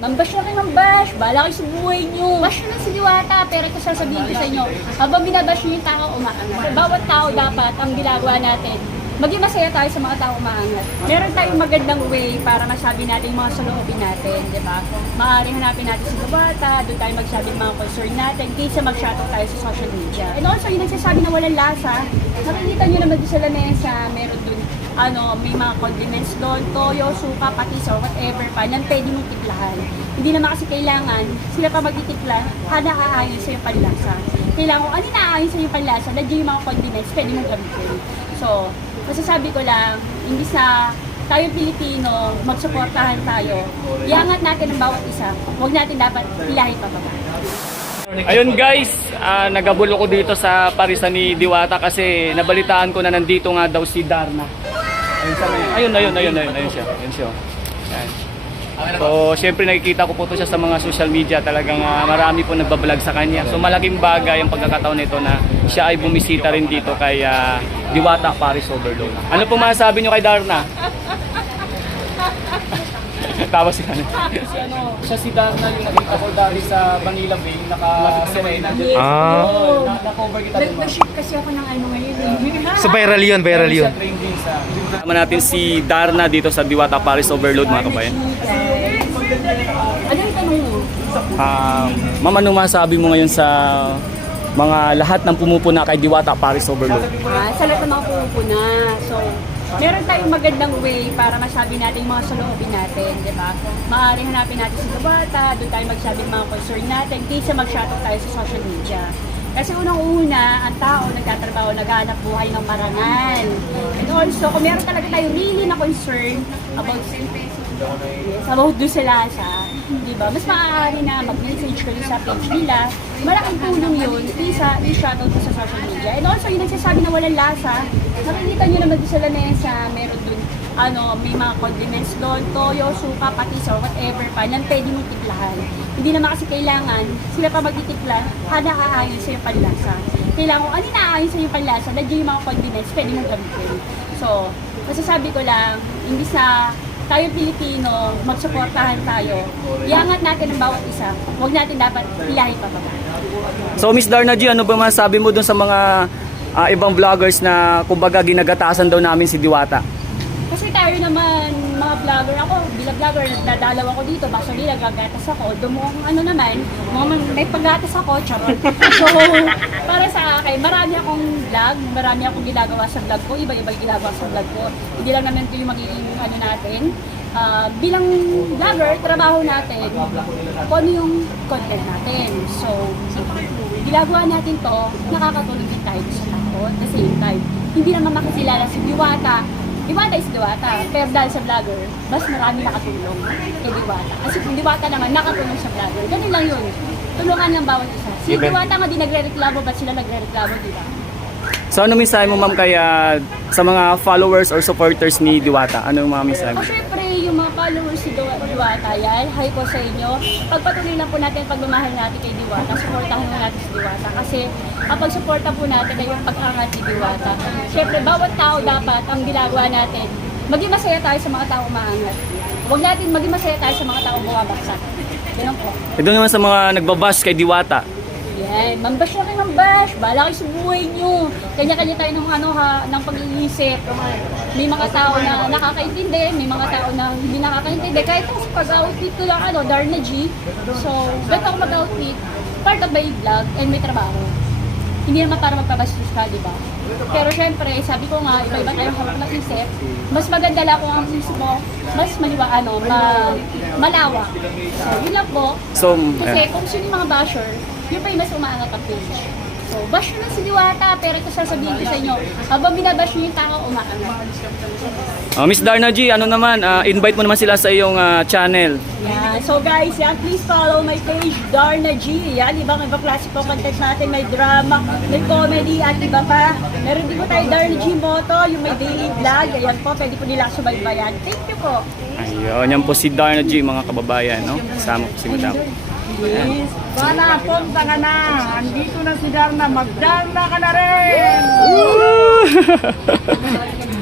Mambash na kayo mambash, bahala kayo sa buhay nyo. Bash na si Diwata, pero ito sasabihin ko sa inyo, habang binabash nyo yung tao umaangat, bawat tao dapat ang ginagawa natin, maging masaya tayo sa mga tao umaangat. Meron tayong magandang way para masabi natin mga saloobin natin, di ba? Maaaring hanapin natin si Diwata, doon tayo magsabi mga concern natin, kaysa mag-shoutout tayo sa social media. And also, yung nagsasabi na walang lasa, nakikita nyo naman doon sa lamesa, meron doon ano, may mga condiments doon, toyo, suka, patis, whatever pa, nang pwede mong tiplahan. Hindi naman kasi kailangan sila pa magtitipla, hana aayon sa yung panlasa. Kailangan kung ano naaayon sa yung panlasa, nandiyan yung mga condiments, pwede mong gamitin. So, masasabi ko lang, imbis na tayo Pilipino, magsuportahan tayo, iangat natin ang bawat isa, huwag natin dapat hilahin pababa. Ayun guys, ah, nagabol ako dito sa parisan ni Diwata kasi nabalitaan ko na nandito nga daw si Darna. Ayun, sa ayun, ayun, ayun, ayun, ayun siya. Ayun siya. Yan. So, syempre nakikita ko po to siya sa mga social media. Talagang ah, marami po nagbablog sa kanya. So, malaking bagay ang pagkakataon nito na siya ay bumisita rin dito kay ah, Diwata Paris Overload. Ano po masasabi nyo kay Darna? Tawa si ano. Si ano, siya si Darna yung nakita ko dati sa Manila Bay, naka-serena. Ah. Oo, na- na-cover kita dun. Nag-ship kasi ako ng ano ngayon eh. So viral yun, viral yun. Din sa... Kasama natin si Darna dito sa Diwata Paris Overload mga kabayan. Ano yung tanong mo? Um, ma'am, ano masabi mo ngayon sa mga lahat ng pumupuna kay Diwata Paris Overload? Ah, sa lahat ng mga pupuna. So, meron tayong magandang way para masabi natin mga saloobin natin, di ba? Maaaring hanapin natin si Gabata, doon tayo magsabi ng mga concern natin, kaysa mag-shoutout tayo sa social media. Kasi unang-una, ang tao nagtatrabaho, naghahanap buhay ng marangal. And also, kung meron talaga tayo really na concern about Yes, about doon sa lasa, di ba? Mas maaari na mag-message kayo sa page nila. Malaking tulong yun, isa, i-shoutout ko sa social media. And also, yung nagsasabi na walang lasa, nakikita nyo naman sa lamesa, meron doon, ano, may mga condiments doon, toyo, suka, patis, or whatever pa, nang pwede mong tiplahan. Hindi naman kasi kailangan sila pa magtitipla, hana aayon sa yung panlasa. Kailangan kung ano yung naaayon sa yung panlasa, nandiyan yung mga condiments, pwede mong gamitin. So, masasabi ko lang, imbis na tayo Pilipino, magsuportahan tayo, iangat natin ang bawat isa, huwag natin dapat hilahin pababa. So Miss Darna G, ano ba masabi mo dun sa mga ah, ibang vloggers na kumbaga ginagatasan daw namin si Diwata? Tayo naman, mga vlogger ako, bilang vlogger, nagdadalaw ako dito, baso nila, gagatas ako, dumong ano naman, mga may paggatas ako, charot. So, para sa akin, marami akong vlog, marami akong ginagawa sa vlog ko, iba-iba yung ginagawa sa vlog ko. Hindi lang naman ito yung magiging ano natin. Ah, bilang vlogger, trabaho natin, kung ano yung content natin. So, ginagawa natin to, nakakatulong din tayo sa tao at the same time. Hindi naman makakilala si Diwata. Diwata is Diwata. Pero dahil sa vlogger, mas marami nakatulong kay Diwata. Kasi kung Diwata naman nakatulong sa vlogger, ganun lang yun. Tulungan ng bawat isa. Si Even- Diwata nga di nagre-reklamo, ba't sila nagre-reklamo, di ba? So ano mensahe mo ma'am kaya sa mga followers or supporters ni Diwata? Ano yung mga mensahe mo? O syempre, yung mga followers si Diwa- Diwata, yan, hi po sa inyo. Pagpatuloy lang po natin pagmamahal natin kay Diwata. Supportahan mo natin si Diwata. Kasi kapag suporta po natin ay yung pag-angat ni Diwata. Syempre, bawat tao dapat ang ginagawa natin. Maging masaya tayo sa mga tao umaangat. Huwag natin maging masaya tayo sa mga tao bumabagsak. Ganun po. Ito naman sa mga nagbabash kay Diwata. Yan, mambash na kayo mambash. Bahala kayo sa buhay nyo. Kanya-kanya tayo ng, ano, ha, ng pag-iisip. May mga tao na nakakaintindi, may mga tao na hindi nakakaintindi. Kahit ako sa pag-outfit ko lang, ano, Darna G. So, ganito ako mag-outfit. Part of my vlog and may trabaho. Hindi naman para magpabastos ka, di ba? Pero syempre, sabi ko nga, iba-iba tayong harap ng isip. Mas maganda lang kung ang isip mo, mas maliwa, ano, ma, malawak. So, yun lang po. So, Kasi eh, kung sino yung mga basher, yun pa yung mas umaangat ang page. So, bash na si Diwata, pero ito sasabihin ko sa inyo, habang binabash nyo yung tao, umaangat. oh, Miss Darna G, ano naman, ah, invite mo naman sila sa iyong ah, channel. Yan. So guys, yan, please follow my page, Darna G. Yan, ibang ibang klase po content natin. May drama, may comedy, at iba pa. Meron din po tayo Darna G Moto, yung may daily vlog. Ayan po, pwede po nila subaybayan. Thank you po. Ayun, yan po si Darna G, mga kababayan, no? Kasama po si Madam. Yes. Sana, punta ka na. Andito na si Darna. Magdarna ka na rin.